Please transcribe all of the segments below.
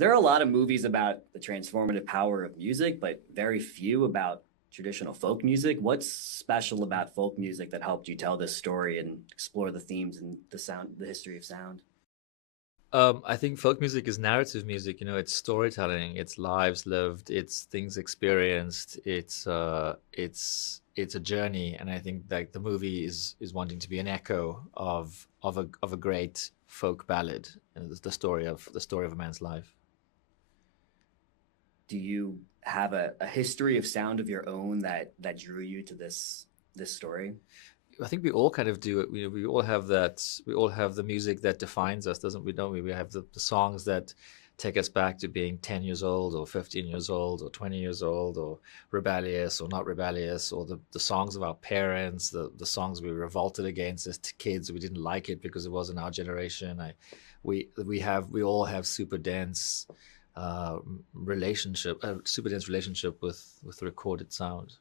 There are a lot of movies about the transformative power of music, but very few about traditional folk music. What's special about folk music that helped you tell this story and explore the themes and the history of sound? I think folk music is narrative music. You know, it's storytelling, it's lives lived, it's things experienced, it's a journey. And I think like the movie is wanting to be an echo of a great folk ballad, and the story of a man's life. Do you have a history of sound of your own that drew you to this story? I think we all kind of do it. We all have that. We all have the music that defines us, doesn't we? Don't we? We have the songs that take us back to being 10 years old or 15 years old or 20 years old or rebellious or not rebellious, or the songs of our parents, the songs we revolted against as kids. We didn't like it because it wasn't our generation. We all have super dense relationship with recorded sound.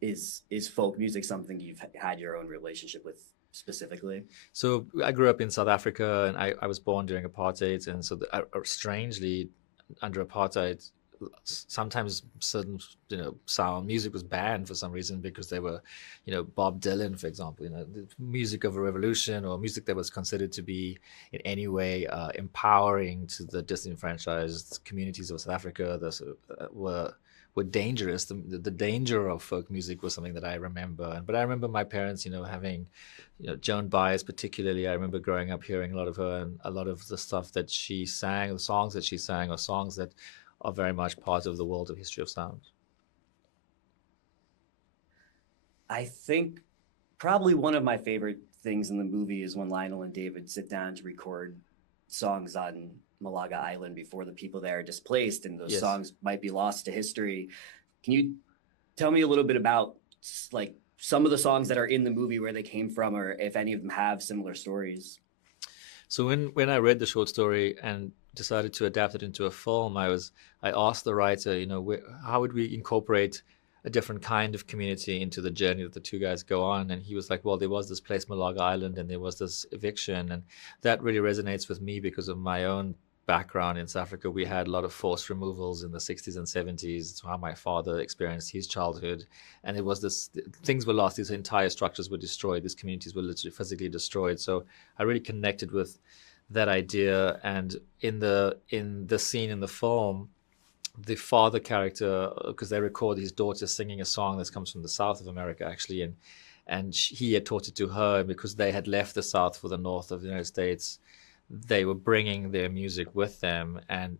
Is folk music something you've had your own relationship with specifically? So I grew up in South Africa, and I was born during apartheid, and so strangely, under apartheid, sometimes certain sound music was banned for some reason because they were, Bob Dylan, for example, the music of a revolution or music that was considered to be in any way empowering to the disenfranchised communities of South Africa. That sort of, were dangerous. The danger of folk music was something that I remember. But I remember my parents, having, Joan Baez particularly. I remember growing up hearing a lot of her, and a lot of the stuff that she sang, the songs that she sang, are songs that are very much part of the world of history of sound. I think probably one of my favorite things in the movie is when Lionel and David sit down to record songs on Malaga Island before the people there are displaced, and those Yes. songs might be lost to history. Can you tell me a little bit about like some of the songs that are in the movie, where they came from, or if any of them have similar stories? So when I read the short story and decided to adapt it into a film, I asked the writer, how would we incorporate a different kind of community into the journey that the two guys go on? And he was like, well, there was this place, Malaga Island, and there was this eviction, and that really resonates with me because of my own background in South Africa. We had a lot of forced removals in the 60s and 70s. It's how my father experienced his childhood. And it was this, things were lost, these entire structures were destroyed, these communities were literally physically destroyed. So I really connected with that idea. And in the scene in the film, the father character, because they record his daughter singing a song that comes from the south of America, actually, and he had taught it to her because they had left the south for the north of the United States. They were bringing their music with them, and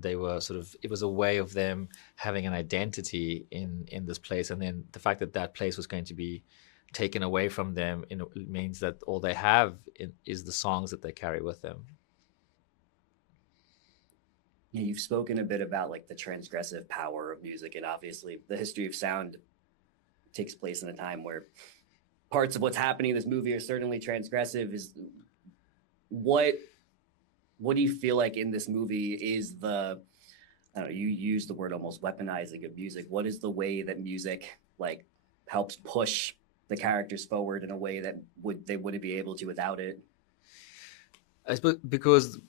they were sort of, it was a way of them having an identity in this place. And then the fact that that place was going to be taken away from them, means that all they have is the songs that they carry with them. You've spoken a bit about like the transgressive power of music, and obviously the history of sound takes place in a time where parts of what's happening in this movie are certainly transgressive. Is what what do you feel like in this movie is the, I don't know, you use the word almost weaponizing of music. What is the way that music like helps push the characters forward in a way that they wouldn't be able to without it? I suppose because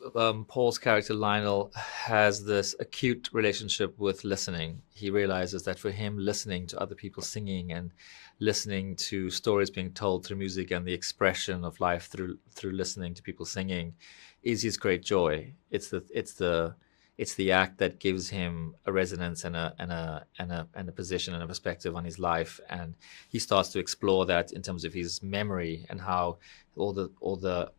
Paul's character Lionel has this acute relationship with listening. He realizes that for him, listening to other people singing and listening to stories being told through music and the expression of life through listening to people singing is his great joy. It's the act that gives him a resonance and a position and a perspective on his life. And he starts to explore that in terms of his memory and how all the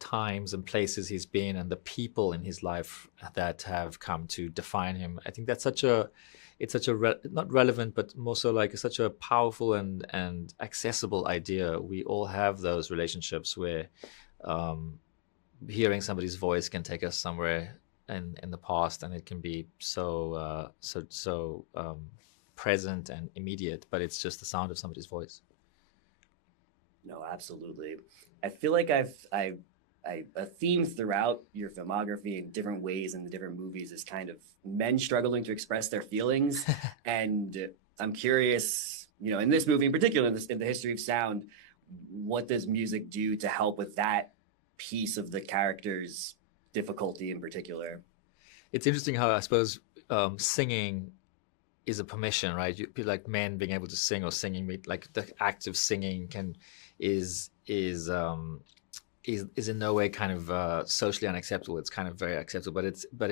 times and places he's been and the people in his life that have come to define him. I think that's not relevant, but more so like such a powerful and accessible idea. We all have those relationships where um, hearing somebody's voice can take us somewhere in the past, and it can be so present and immediate, but it's just the sound of somebody's voice. No, absolutely. I feel like a theme throughout your filmography in different ways in the different movies is kind of men struggling to express their feelings. And I'm curious, in this movie in particular, in the history of sound, what does music do to help with that piece of the character's difficulty in particular. It's interesting how I suppose singing is a permission, right? Like men being able to sing or singing, like the act of singing is is um, is in no way kind of socially unacceptable. It's kind of very acceptable, but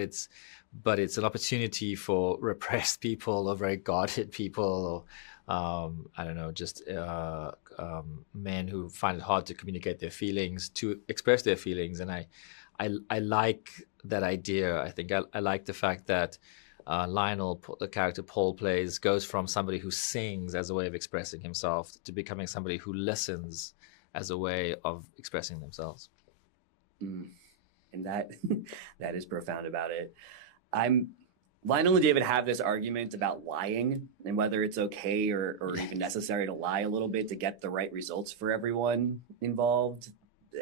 it's an opportunity for repressed people or very guarded people, or I don't know, just men who find it hard to communicate their feelings, to express their feelings. And I like that idea. I think I like the fact that Lionel, the character Paul plays, goes from somebody who sings as a way of expressing himself to becoming somebody who listens as a way of expressing themselves. Mm. And that that is profound about it. I'm Lionel and David have this argument about lying and whether it's okay or even necessary to lie a little bit to get the right results for everyone involved.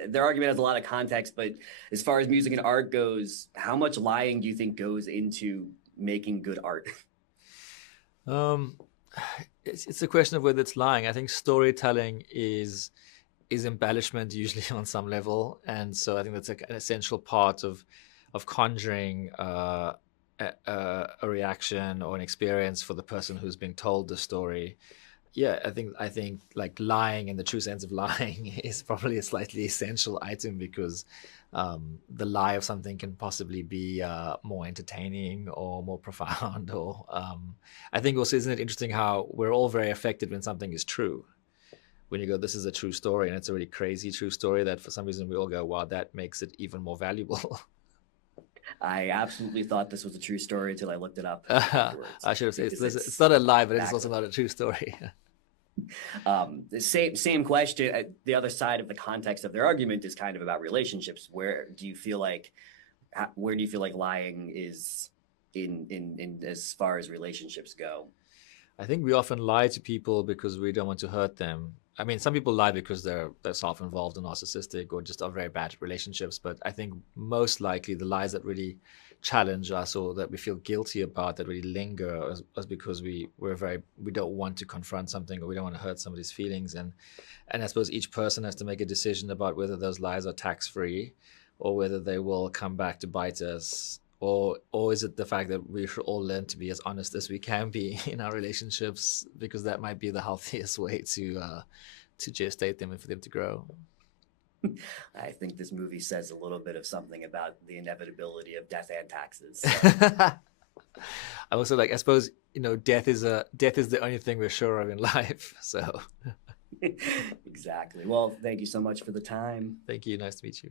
Their argument has a lot of context, but as far as music and art goes, how much lying do you think goes into making good art? Um, it's a question of whether it's lying. I think storytelling is embellishment usually on some level, and so I think that's an essential part of conjuring a reaction or an experience for the person who's being told the story. Yeah, I think like lying in the true sense of lying is probably a slightly essential item, because the lie of something can possibly be more entertaining or more profound. Or I think also, isn't it interesting how we're all very affected when something is true? When you go, this is a true story, and it's a really crazy true story, that for some reason we all go, wow, that makes it even more valuable. I absolutely thought this was a true story until I looked it up afterwards. I should have said Because it's not a lie, but it's exactly. also not a true story. The same question. The other side of the context of their argument is kind of about relationships. Where do you feel like lying is in as far as relationships go? I think we often lie to people because we don't want to hurt them. I mean, some people lie because they're self-involved and narcissistic, or just are very bad at relationships. But I think most likely the lies that really challenge us, or that we feel guilty about, that really linger, is because we don't want to confront something, or we don't want to hurt somebody's feelings. And I suppose each person has to make a decision about whether those lies are tax-free, or whether they will come back to bite us. Or is it the fact that we should all learn to be as honest as we can be in our relationships, because that might be the healthiest way to gestate them and for them to grow. I think this movie says a little bit of something about the inevitability of death and taxes. I also like, I suppose, death is the only thing we're sure of in life. So Exactly. Well, thank you so much for the time. thank you. Nice to meet you.